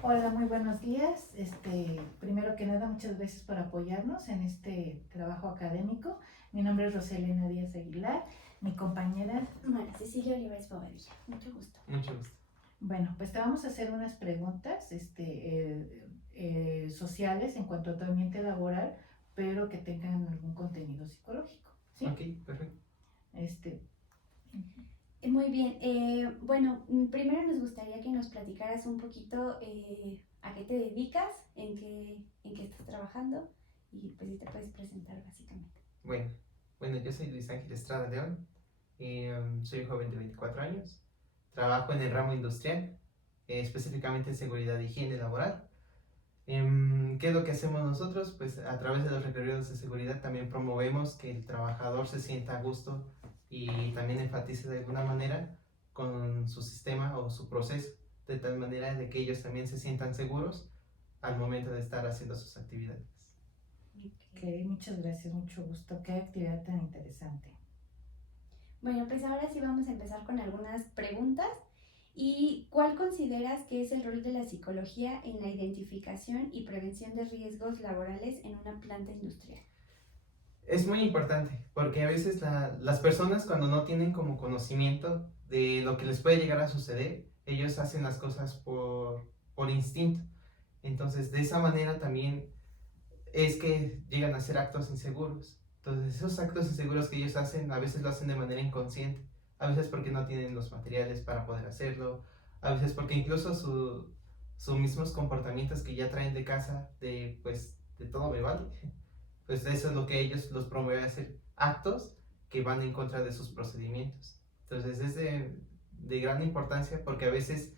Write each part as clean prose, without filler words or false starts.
Hola, muy buenos días. Primero que nada, muchas gracias por apoyarnos en este trabajo académico. Mi nombre es Roselena Díaz Aguilar, mi compañera. María Cecilia Olivares Bobadilla, mucho gusto. Mucho gusto. Bueno, pues te vamos a hacer unas preguntas sociales en cuanto a tu ambiente laboral, pero que tengan algún contenido psicológico, ¿sí? Ok, perfecto. Este, Muy bien, primero nos gustaría que nos platicaras un poquito a qué te dedicas, en qué estás trabajando y pues si te puedes presentar básicamente. Bueno, yo soy Luis Ángel Estrada León, soy un joven de 24 años, trabajo en el ramo industrial, específicamente en seguridad e higiene laboral. ¿Qué es lo que hacemos nosotros? Pues a través de los requerimientos de seguridad también promovemos que el trabajador se sienta a gusto y también enfatice de alguna manera con su sistema o su proceso, de tal manera de que ellos también se sientan seguros al momento de estar haciendo sus actividades. ok, muchas gracias, mucho gusto. Qué actividad tan interesante. Bueno, pues ahora sí vamos a empezar con algunas preguntas. ¿Y cuál consideras que es el rol de la psicología en la identificación y prevención de riesgos laborales en una planta industrial? Es muy importante porque a veces las personas cuando no tienen como conocimiento de lo que les puede llegar a suceder, ellos hacen las cosas por instinto. Entonces, de esa manera también es que llegan a hacer actos inseguros. Entonces, esos actos inseguros que ellos hacen, a veces lo hacen de manera inconsciente, a veces porque no tienen los materiales para poder hacerlo, a veces porque incluso sus mismos comportamientos que ya traen de casa, de todo me vale, pues eso es lo que ellos los promueve a hacer actos que van en contra de sus procedimientos. Entonces, es de gran importancia porque a veces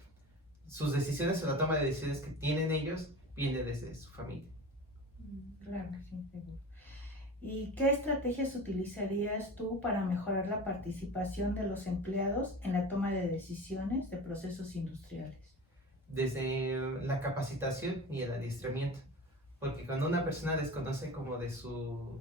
sus decisiones o la toma de decisiones que tienen ellos viene desde su familia. Claro que sí, seguro. ¿Y qué estrategias utilizarías tú para mejorar la participación de los empleados en la toma de decisiones de procesos industriales? Desde la capacitación y el adiestramiento, porque cuando una persona desconoce como de su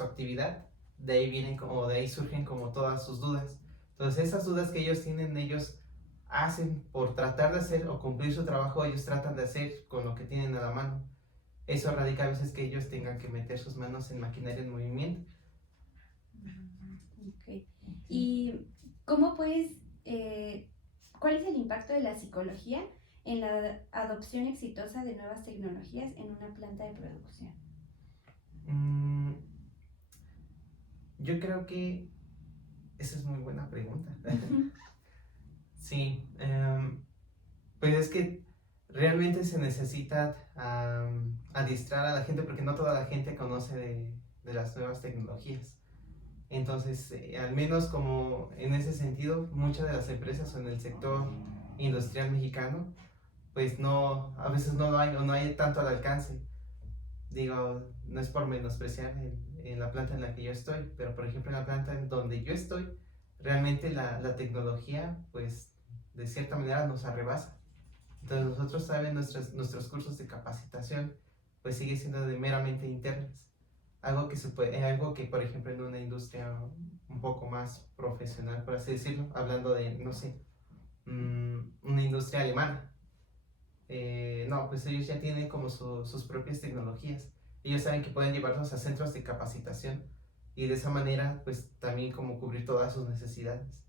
actividad, de ahí vienen como, de ahí surgen como todas sus dudas. Entonces esas dudas que ellos tienen, ellos hacen por tratar de hacer o cumplir su trabajo, ellos tratan de hacer con lo que tienen a la mano. Eso radica a veces que ellos tengan que meter sus manos en maquinaria en movimiento. Ok. ¿Y cómo puedes, cuál es el impacto de la psicología en la adopción exitosa de nuevas tecnologías en una planta de producción? Mm, yo creo que esa es muy buena pregunta. Sí, pues es que realmente se necesita adiestrar a la gente porque no toda la gente conoce de las nuevas tecnologías. Entonces, al menos como en ese sentido, muchas de las empresas en el sector industrial mexicano, pues no, a veces no lo hay o no hay tanto al alcance. Digo, no es por menospreciar en la planta en la que yo estoy, pero por ejemplo en la planta en donde yo estoy, realmente la tecnología, pues de cierta manera nos arrebasa. Entonces nosotros saben nuestros cursos de capacitación pues sigue siendo de meramente internas. Algo que por ejemplo en una industria un poco más profesional, por así decirlo, hablando de, no sé, una industria alemana. No, pues ellos ya tienen como sus propias tecnologías. Ellos saben que pueden llevarlos a centros de capacitación y de esa manera pues también como cubrir todas sus necesidades.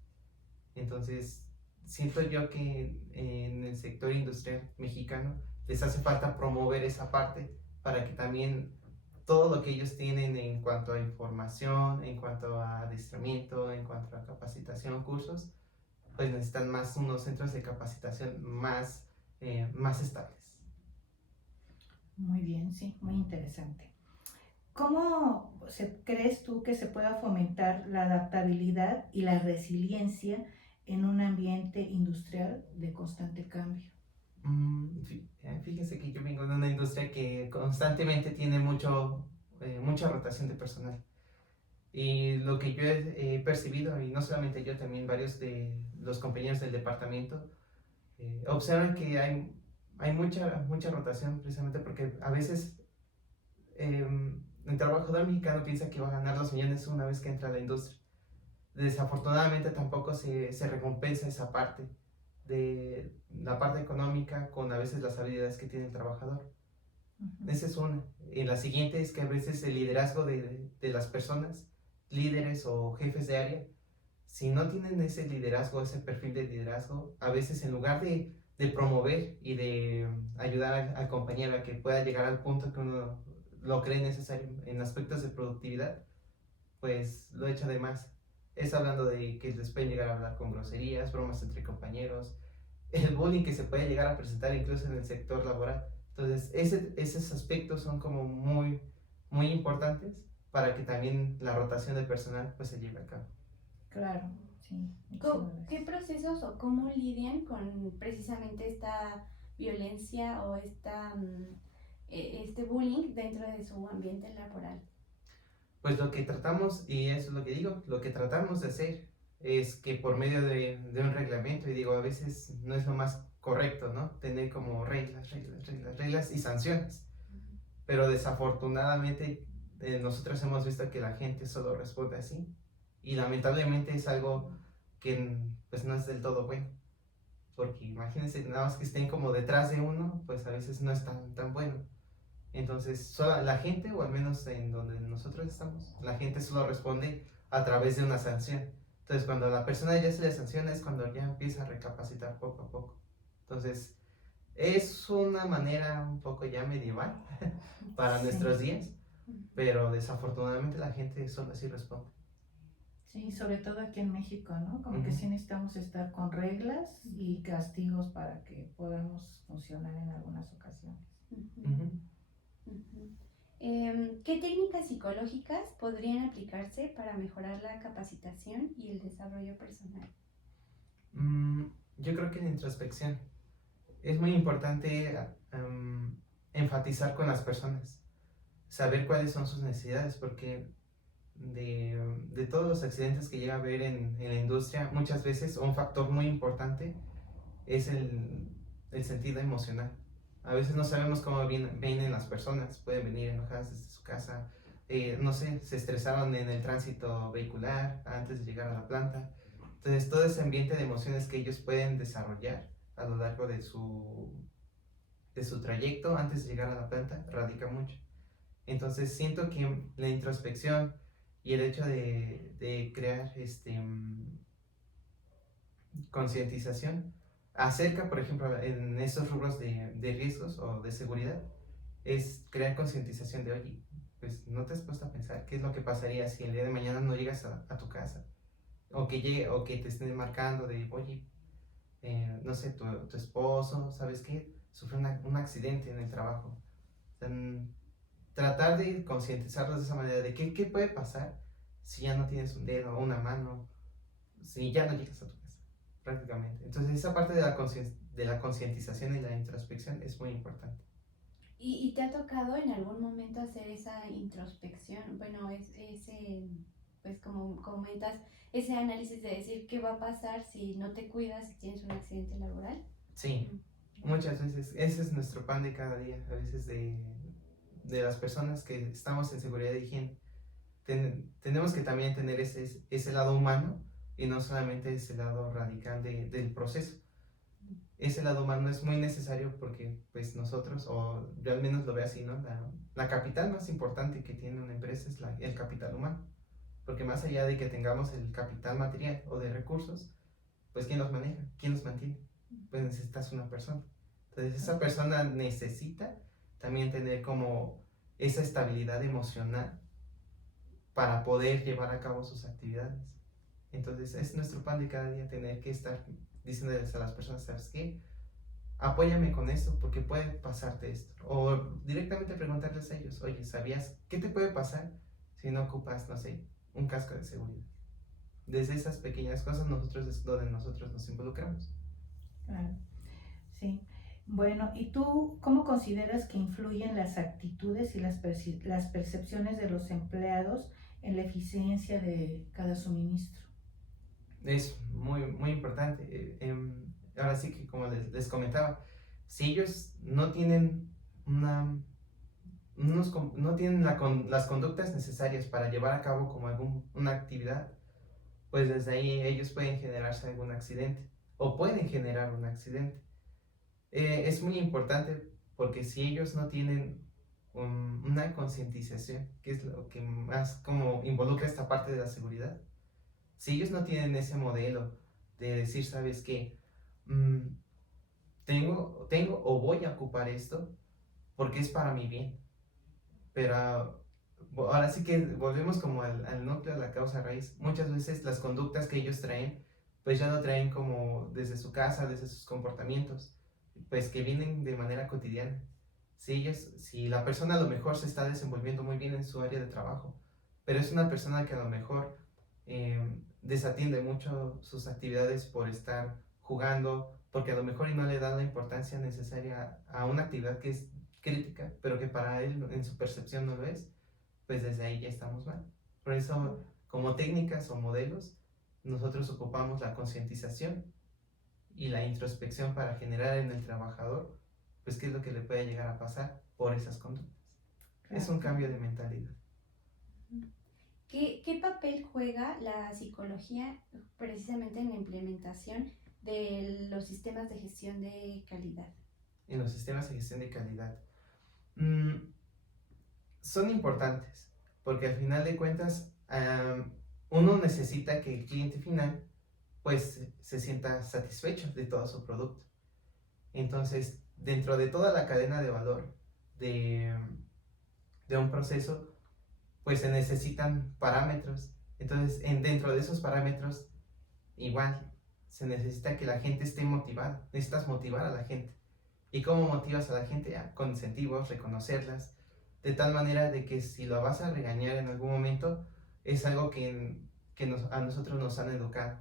Entonces, siento yo que en el sector industrial mexicano les hace falta promover esa parte para que también todo lo que ellos tienen en cuanto a información, en cuanto a adiestramiento, en cuanto a capacitación, cursos, pues necesitan más unos centros de capacitación más estables. Muy bien, sí, muy interesante. ¿Crees tú que se pueda fomentar la adaptabilidad y la resiliencia en un ambiente industrial de constante cambio? Fíjense que yo vengo de una industria que constantemente tiene mucha rotación de personal. Y lo que yo he percibido, y no solamente yo, también varios de los compañeros del departamento, observan que hay mucha rotación precisamente porque a veces el trabajador mexicano piensa que va a ganar los millones una vez que entra a la industria. Desafortunadamente tampoco se recompensa esa parte. de la parte económica con a veces las habilidades que tiene el trabajador. Ujú. Esa es una. Y la siguiente es que a veces el liderazgo de las personas, líderes o jefes de área, si no tienen ese liderazgo, ese perfil de liderazgo, a veces en lugar de promover y de ayudar al compañero a que pueda llegar al punto que uno lo cree necesario en aspectos de productividad, pues lo echa de más. Es hablando de que les pueden llegar a hablar con groserías, bromas entre compañeros, el bullying que se puede llegar a presentar incluso en el sector laboral. Entonces, esos aspectos son como muy importantes para que también la rotación de personal pues se lleve a cabo. Claro, sí. Muchísimas ¿Qué gracias. procesos o cómo lidian con precisamente esta violencia o este bullying dentro de su ambiente laboral? Pues lo que tratamos, y eso es lo que digo, lo que tratamos de hacer es que por medio de un reglamento, y digo, a veces no es lo más correcto, ¿no? Tener como reglas y sanciones. Pero desafortunadamente nosotros hemos visto que la gente solo responde así. Y lamentablemente es algo que pues no es del todo bueno. Porque imagínense, nada más que estén como detrás de uno, pues a veces no es tan bueno. Entonces, solo la gente, o al menos en donde nosotros estamos, la gente solo responde a través de una sanción. Entonces, cuando a la persona ya se le sanciona es cuando ya empieza a recapacitar poco a poco. Entonces, es una manera un poco ya medieval para Sí. nuestros días, pero desafortunadamente la gente solo así responde. Sí, sobre todo aquí en México, ¿no? Como que Ujú. sí necesitamos estar con reglas y castigos para que podamos funcionar en algunas ocasiones. Ujú. ¿Qué técnicas psicológicas podrían aplicarse para mejorar la capacitación y el desarrollo personal? Yo creo que la introspección es muy importante enfatizar con las personas, saber cuáles son sus necesidades, porque de todos los accidentes que llega a haber en la industria, muchas veces un factor muy importante es el sentido emocional. A veces no sabemos cómo vienen las personas, pueden venir enojadas desde su casa, no sé, se estresaron en el tránsito vehicular antes de llegar a la planta. Entonces, todo ese ambiente de emociones que ellos pueden desarrollar a lo largo de su trayecto antes de llegar a la planta radica mucho. Entonces, siento que la introspección y el hecho de crear concientización acerca, por ejemplo, en estos rubros de riesgos o de seguridad, es crear concientización de, oye, pues no te has puesto a pensar qué es lo que pasaría si el día de mañana no llegas a tu casa, o que te estén marcando de, oye, no sé, tu esposo, ¿sabes qué? Sufrió un accidente en el trabajo. O sea, tratar de concientizarlos de esa manera de qué puede pasar si ya no tienes un dedo o una mano, si ya no llegas a tu casa, prácticamente. Entonces esa parte de la concientización y la introspección es muy importante. ¿Y te ha tocado en algún momento hacer esa introspección? Bueno, pues como comentas, ese análisis de decir qué va a pasar si no te cuidas, si tienes un accidente laboral. Sí, muchas veces. Ese es nuestro pan de cada día, a veces de las personas que estamos en seguridad de higiene. Tenemos que también tener ese lado humano y no solamente ese lado radical del proceso. Ese lado humano es muy necesario porque pues nosotros, o yo al menos lo veo así, ¿no? La capital más importante que tiene una empresa es el capital humano. Porque más allá de que tengamos el capital material o de recursos, pues ¿quién los maneja? ¿Quién los mantiene? Pues necesitas una persona. Entonces esa persona necesita también tener como esa estabilidad emocional para poder llevar a cabo sus actividades. Entonces es nuestro pan de cada día tener que estar diciéndoles a las personas, ¿sabes qué? Apóyame con esto porque puede pasarte esto. O directamente preguntarles a ellos, oye, ¿sabías qué te puede pasar si no ocupas, no sé, un casco de seguridad? Desde esas pequeñas cosas nosotros es donde nosotros nos involucramos. Claro, sí. Bueno, ¿y tú cómo consideras que influyen las actitudes y las percepciones de los empleados en la eficiencia de cada suministro? Es muy importante. Ahora sí que como les comentaba, si ellos no tienen no tienen las conductas necesarias para llevar a cabo como una actividad, pues desde ahí ellos pueden generarse algún accidente. o pueden generar un accidente. Es muy importante porque si ellos no tienen una concientización, que es lo que más como involucra esta parte de la seguridad, si ellos no tienen ese modelo de decir, ¿sabes qué? Mm, tengo o voy a ocupar esto porque es para mi bien. Pero ahora sí que volvemos como al núcleo, a la causa raíz. Muchas veces las conductas que ellos traen, pues ya lo traen como desde su casa, desde sus comportamientos, pues que vienen de manera cotidiana. Si la persona a lo mejor se está desenvolviendo muy bien en su área de trabajo, pero es una persona que a lo mejor desatiende mucho sus actividades por estar jugando, porque a lo mejor y no le da la importancia necesaria a una actividad que es crítica, pero que para él en su percepción no lo es, pues desde ahí ya estamos mal. Por eso, como técnicas o modelos, nosotros ocupamos la concientización y la introspección para generar en el trabajador, pues qué es lo que le puede llegar a pasar por esas conductas. Claro. Es un cambio de mentalidad. ¿Qué papel juega la psicología precisamente en la implementación de los sistemas de gestión de calidad? En los sistemas de gestión de calidad. Son importantes, porque al final de cuentas uno necesita que el cliente final pues se sienta satisfecho de todo su producto. Entonces, dentro de toda la cadena de valor de un proceso, pues se necesitan parámetros. Entonces, dentro de esos parámetros, igual, se necesita que la gente esté motivada. Necesitas motivar a la gente. ¿Y cómo motivas a la gente? Con incentivos, reconocerlas, de tal manera de que si lo vas a regañar en algún momento, es algo que a nosotros nos han educado.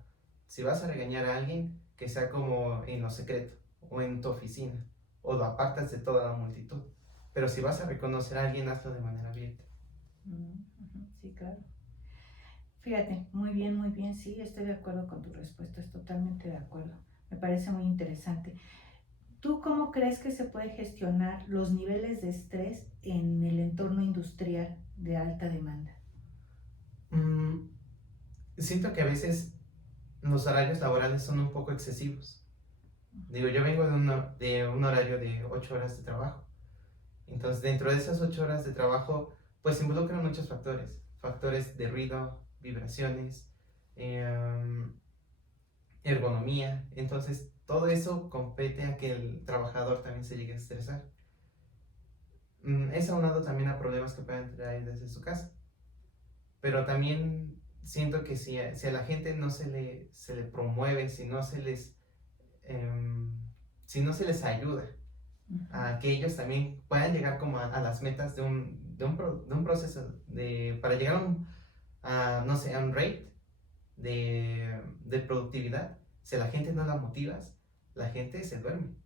Si vas a regañar a alguien, que sea como en lo secreto, o en tu oficina, o lo apartas de toda la multitud. Pero si vas a reconocer a alguien, hazlo de manera abierta. Sí, claro. Fíjate, muy bien, sí, estoy de acuerdo con tu respuesta, estoy totalmente de acuerdo. Me parece muy interesante. ¿Tú cómo crees que se puede gestionar los niveles de estrés en el entorno industrial de alta demanda? Siento que a veces los horarios laborales son un poco excesivos. Digo, yo vengo de un horario de 8 horas de trabajo. Entonces, dentro de esas 8 horas de trabajo, pues se involucran muchos factores. Factores de ruido, vibraciones, ergonomía. Entonces, todo eso compete a que el trabajador también se llegue a estresar. Es aunado también a problemas que puedan traer desde su casa. Pero también siento que si a la gente no se le promueve, si no se les ayuda a que ellos también puedan llegar como a las metas de un proceso, para llegar no sé, a un rate de productividad. Si a la gente no la motivas, la gente se duerme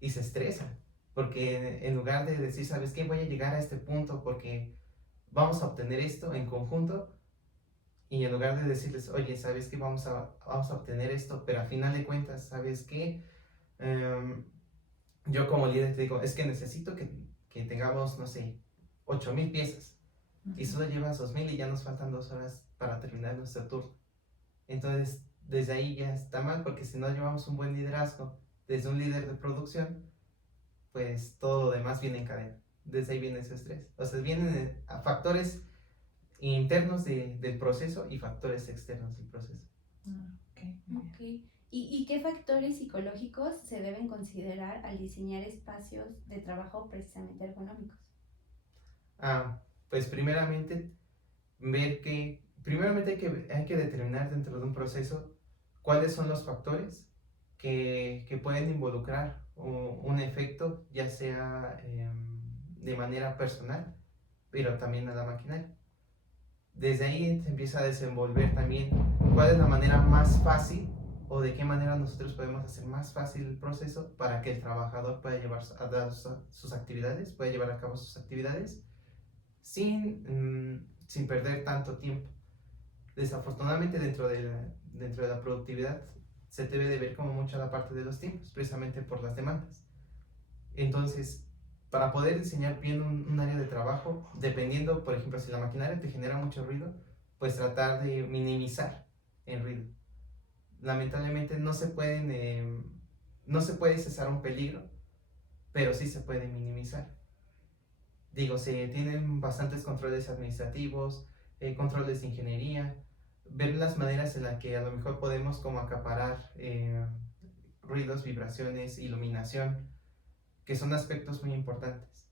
y se estresa, porque en lugar de decir, ¿sabes qué? Voy a llegar a este punto porque vamos a obtener esto en conjunto, y en lugar de decirles, oye, ¿sabes qué? Vamos a obtener esto, pero a final de cuentas, ¿sabes qué? Yo como líder te digo, es que necesito que tengamos, no sé, 8,000 piezas, y solo llevas 2,000 y ya nos faltan 2 horas para terminar nuestro turno. Entonces, desde ahí ya está mal, porque si no llevamos un buen liderazgo desde un líder de producción, pues todo lo demás viene en cadena. Desde ahí viene ese estrés. O sea, vienen factores internos del proceso y factores externos del proceso. Okay. ¿Y qué factores psicológicos se deben considerar al diseñar espacios de trabajo precisamente ergonómicos? Pues primeramente hay que determinar dentro de un proceso cuáles son los factores que pueden involucrar un efecto, ya sea de manera personal, pero también a la maquinaria. Desde ahí se empieza a desenvolver también cuál es la manera más fácil, o de qué manera nosotros podemos hacer más fácil el proceso para que el trabajador pueda llevar a cabo sus actividades sin perder tanto tiempo. Desafortunadamente dentro de la productividad se debe de ver como mucho la parte de los tiempos, precisamente por las demandas. Entonces, para poder diseñar bien un área de trabajo, dependiendo, por ejemplo, si la maquinaria te genera mucho ruido, pues tratar de minimizar el ruido. lamentablemente no se puede cesar un peligro, pero sí se puede minimizar. Digo, se tienen bastantes controles administrativos, controles de ingeniería, ver las maneras en las que a lo mejor podemos como acaparar ruidos, vibraciones, iluminación, que son aspectos muy importantes.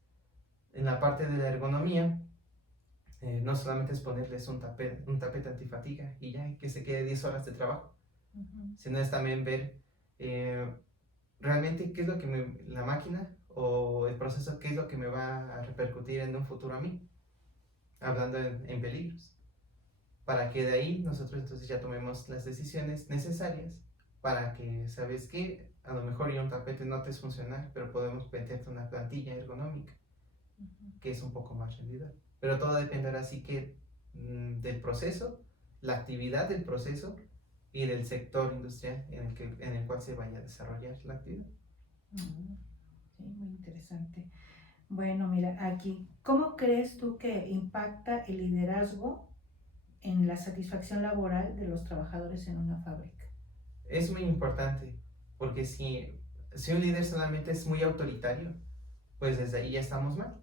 En la parte de la ergonomía, no solamente es ponerles un tapete antifatiga y ya, que se quede 10 horas de trabajo, sino es también ver realmente qué es lo que la máquina o el proceso, qué es lo que me va a repercutir en un futuro a mí, hablando en peligros, para que de ahí nosotros entonces ya tomemos las decisiones necesarias para que, ¿sabes qué? A lo mejor ya un tapete no te es funcional, pero podemos meterte una plantilla ergonómica, que es un poco más rendidora. Pero todo dependerá así que del proceso, la actividad del proceso y del sector industrial en el cual se vaya a desarrollar la actividad. Sí, muy interesante. Bueno, mira, aquí, ¿cómo crees tú que impacta el liderazgo en la satisfacción laboral de los trabajadores en una fábrica? Es muy importante, porque si un líder solamente es muy autoritario, pues desde ahí ya estamos mal.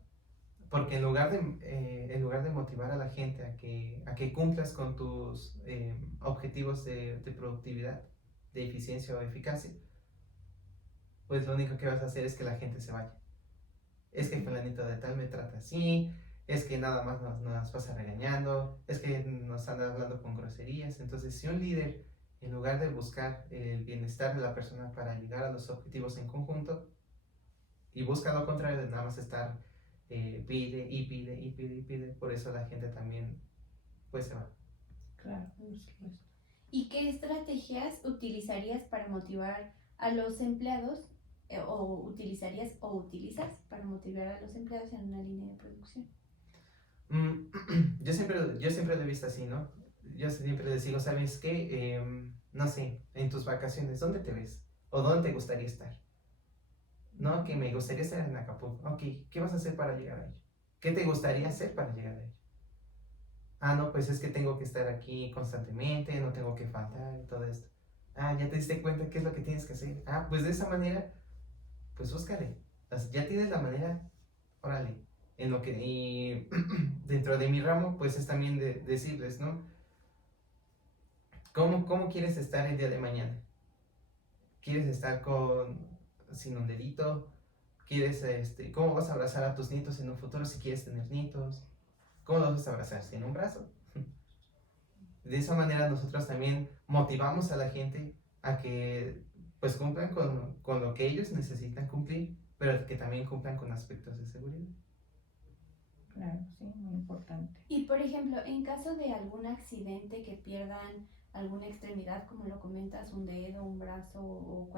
Porque en lugar de motivar a la gente a que cumplas con tus objetivos de productividad, de eficiencia o eficacia, pues lo único que vas a hacer es que la gente se vaya. Es que fulanito de tal me trata así, es que nada más nos pasa regañando, es que nos anda hablando con groserías. Entonces, si un líder, en lugar de buscar el bienestar de la persona para llegar a los objetivos en conjunto, y busca lo contrario de nada más estar pide y pide y pide y pide, por eso la gente también pues se va. Claro, por supuesto. ¿Y qué estrategias utilizarías para motivar a los empleados o utilizas para motivar a los empleados en una línea de producción? Yo siempre lo he visto así, ¿no? Yo siempre les digo, ¿sabes qué? No sé, en tus vacaciones, ¿dónde te ves? ¿O dónde te gustaría estar? No, que me gustaría estar en Acapulco. Ok, ¿qué vas a hacer para llegar ahí? ¿Qué te gustaría hacer para llegar ahí? Ah, no, pues es que tengo que estar aquí constantemente, no tengo que faltar y todo esto. Ah, ya te diste cuenta qué es lo que tienes que hacer. Ah, pues de esa manera, pues búscale. O sea, ya tienes la manera, órale. Y dentro de mi ramo, pues es también de decirles, ¿no? ¿Cómo quieres estar el día de mañana? ¿Quieres estar sin un dedito? ¿Cómo vas a abrazar a tus nietos en un futuro si quieres tener nietos? ¿Cómo los vas a abrazar? ¿Sin un brazo? De esa manera nosotros también motivamos a la gente a que pues cumplan con lo que ellos necesitan cumplir, pero que también cumplan con aspectos de seguridad. Claro, sí, muy importante. Y por ejemplo, en caso de algún accidente que pierdan alguna extremidad, como lo comentas, un dedo, un brazo o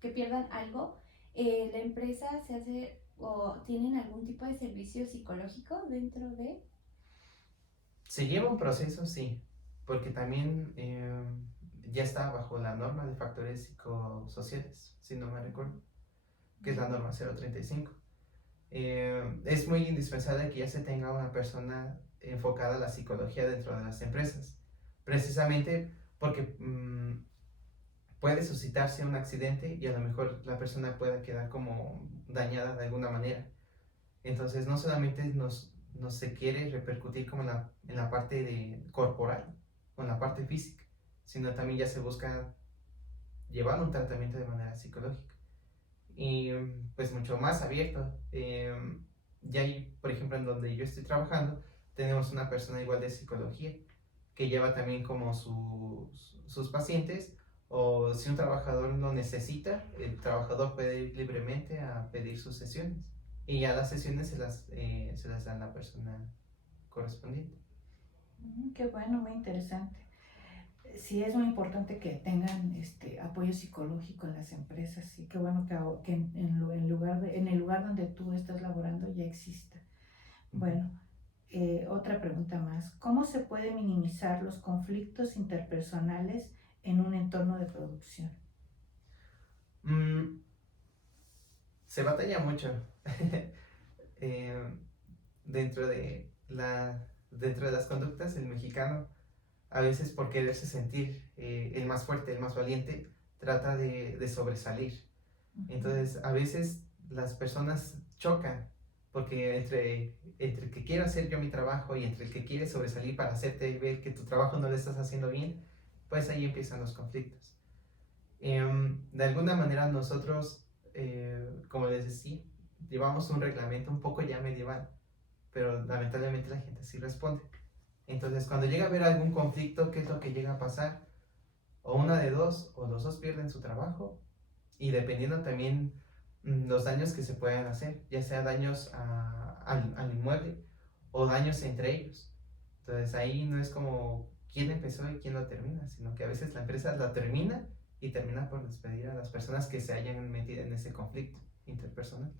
que pierdan algo, la empresa se hace o tienen algún tipo de servicio psicológico dentro de... Se lleva un proceso, sí, porque también ya está bajo la norma de factores psicosociales, si no me recuerdo, que es la norma 035. Es muy indispensable que ya se tenga una persona enfocada a la psicología dentro de las empresas, precisamente porque puede suscitarse un accidente y a lo mejor la persona pueda quedar como dañada de alguna manera. Entonces no solamente nos se quiere repercutir como en la parte corporal o en la parte física, sino también ya se busca llevar un tratamiento de manera psicológica y pues mucho más abierto. Ya hay, por ejemplo, en donde yo estoy trabajando, tenemos una persona igual de psicología que lleva también como sus pacientes, o si un trabajador lo necesita, el trabajador puede ir libremente a pedir sus sesiones y ya las sesiones se las da la persona correspondiente. Qué bueno, muy interesante. Sí, es muy importante que tengan apoyo psicológico en las empresas y qué bueno que en el lugar donde tú estás laborando ya exista. Bueno, otra pregunta más. ¿Cómo se puede minimizar los conflictos interpersonales en un entorno de producción? Se batalla mucho dentro de las conductas. El mexicano a veces por quererse sentir el más fuerte, el más valiente, trata de sobresalir. Entonces, a veces las personas chocan porque entre el que quiero hacer yo mi trabajo y entre el que quiere sobresalir para hacerte ver que tu trabajo no lo estás haciendo bien, pues ahí empiezan los conflictos. De alguna manera nosotros, como les decía, llevamos un reglamento un poco ya medieval, pero lamentablemente la gente sí responde. Entonces, cuando llega a haber algún conflicto, ¿qué es lo que llega a pasar? O una de dos, o los dos pierden su trabajo, y dependiendo también los daños que se puedan hacer, ya sea daños al inmueble o daños entre ellos. Entonces ahí no es como quién empezó y quién lo termina, sino que a veces la empresa la termina y termina por despedir a las personas que se hayan metido en ese conflicto interpersonal.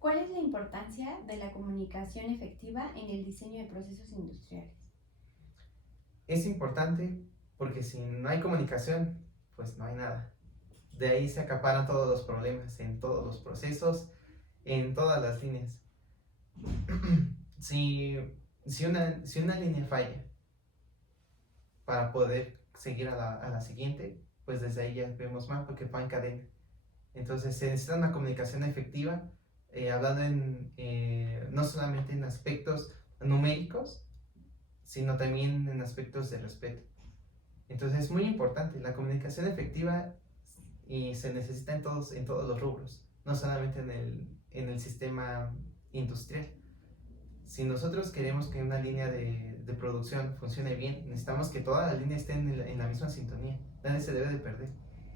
¿Cuál es la importancia de la comunicación efectiva en el diseño de procesos industriales? Es importante porque si no hay comunicación, pues no hay nada. De ahí se acaparan todos los problemas, en todos los procesos, en todas las líneas. si, si una línea falla para poder seguir a la siguiente, pues desde ahí ya vemos mal porque va en cadena. Entonces se necesita una comunicación efectiva, hablando no solamente en aspectos numéricos, sino también en aspectos de respeto. Entonces es muy importante la comunicación efectiva y se necesita en todos los rubros, no solamente en el sistema industrial. Si nosotros queremos que una línea de producción funcione bien, necesitamos que toda la línea esté en la misma sintonía, nadie se debe de perder.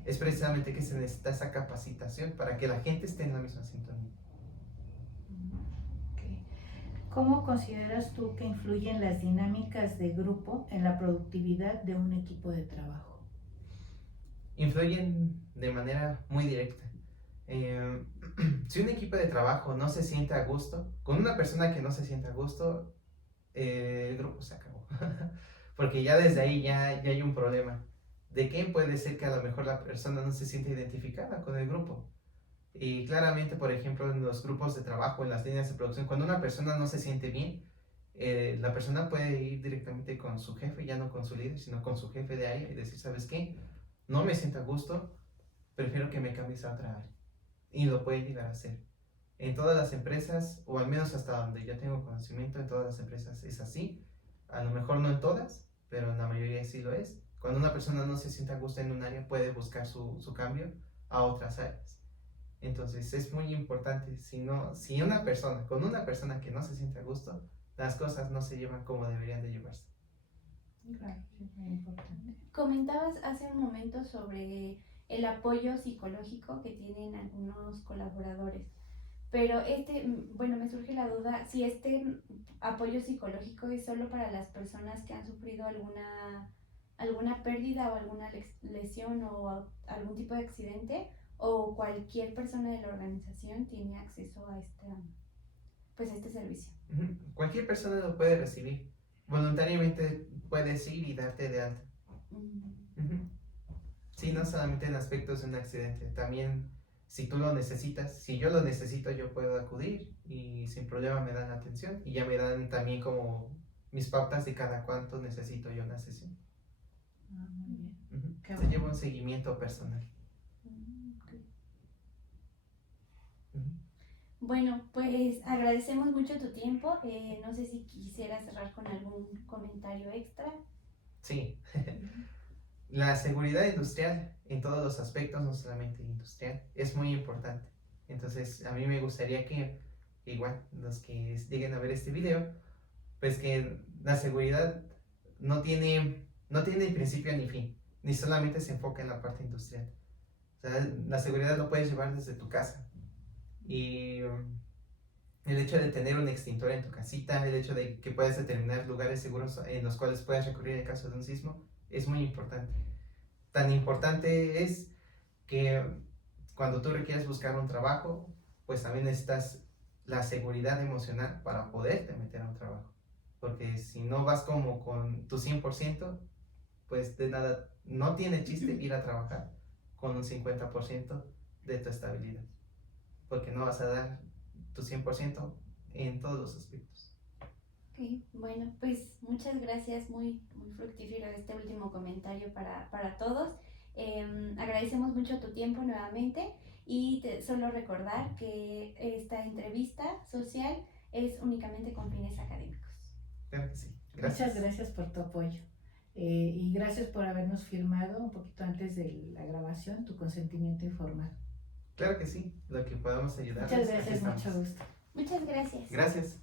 Es precisamente que se necesita esa capacitación para que la gente esté en la misma sintonía. Okay. ¿Cómo consideras tú que influyen las dinámicas de grupo en la productividad de un equipo de trabajo? Influyen de manera muy directa. Si un equipo de trabajo no se siente a gusto, con una persona que no se siente a gusto, el grupo se acabó. Porque ya desde ahí ya hay un problema. ¿De qué puede ser que a lo mejor la persona no se siente identificada con el grupo? Y claramente, por ejemplo, en los grupos de trabajo, en las líneas de producción, cuando una persona no se siente bien, la persona puede ir directamente con su jefe, ya no con su líder, sino con su jefe de área y decir, ¿sabes qué? No me siento a gusto, prefiero que me cambies a otra área. Y lo puede llegar a hacer. En todas las empresas, o al menos hasta donde yo tengo conocimiento, en todas las empresas es así. A lo mejor no en todas, pero en la mayoría sí lo es. Cuando una persona no se siente a gusto en un área, puede buscar su cambio a otras áreas. Entonces es muy importante, si una persona, con una persona que no se siente a gusto, las cosas no se llevan como deberían de llevarse. Claro, es muy importante. Comentabas hace un momento sobre el apoyo psicológico que tienen algunos colaboradores, pero bueno, me surge la duda si este apoyo psicológico es solo para las personas que han sufrido alguna pérdida o alguna lesión o algún tipo de accidente, o cualquier persona de la organización tiene acceso a este servicio. Cualquier persona lo puede recibir. Voluntariamente puedes ir y darte de alta. Sí, no solamente en aspectos de un accidente, también si tú lo necesitas, si yo lo necesito, yo puedo acudir y sin problema me dan atención y ya me dan también como mis pautas de cada cuánto necesito yo una sesión. Muy bien. Se lleva un seguimiento personal. Bueno, pues agradecemos mucho tu tiempo. No sé si quisieras cerrar con algún comentario extra. Sí. La seguridad industrial en todos los aspectos, no solamente industrial, es muy importante. Entonces, a mí me gustaría que, igual, los que lleguen a ver este video, pues que la seguridad no tiene principio ni fin, ni solamente se enfoca en la parte industrial. O sea, la seguridad lo puedes llevar desde tu casa. Y el hecho de tener un extintor en tu casita, el hecho de que puedas determinar lugares seguros en los cuales puedas recurrir en caso de un sismo, es muy importante. Tan importante es que cuando tú requieres buscar un trabajo, pues también necesitas la seguridad emocional para poderte meter a un trabajo. Porque si no vas como con tu 100%, pues de nada, no tiene chiste ir a trabajar con un 50% de tu estabilidad. Porque no vas a dar tu 100% en todos los aspectos. Ok, bueno, pues muchas gracias, muy, muy fructífero este último comentario para todos. Agradecemos mucho tu tiempo nuevamente y solo recordar que esta entrevista social es únicamente con fines académicos. Claro que sí. Gracias. Muchas gracias por tu apoyo. Y gracias por habernos firmado un poquito antes de la grabación tu consentimiento informado. Claro que sí, lo que podamos ayudar. Muchas gracias, mucho gusto. Muchas gracias. Gracias.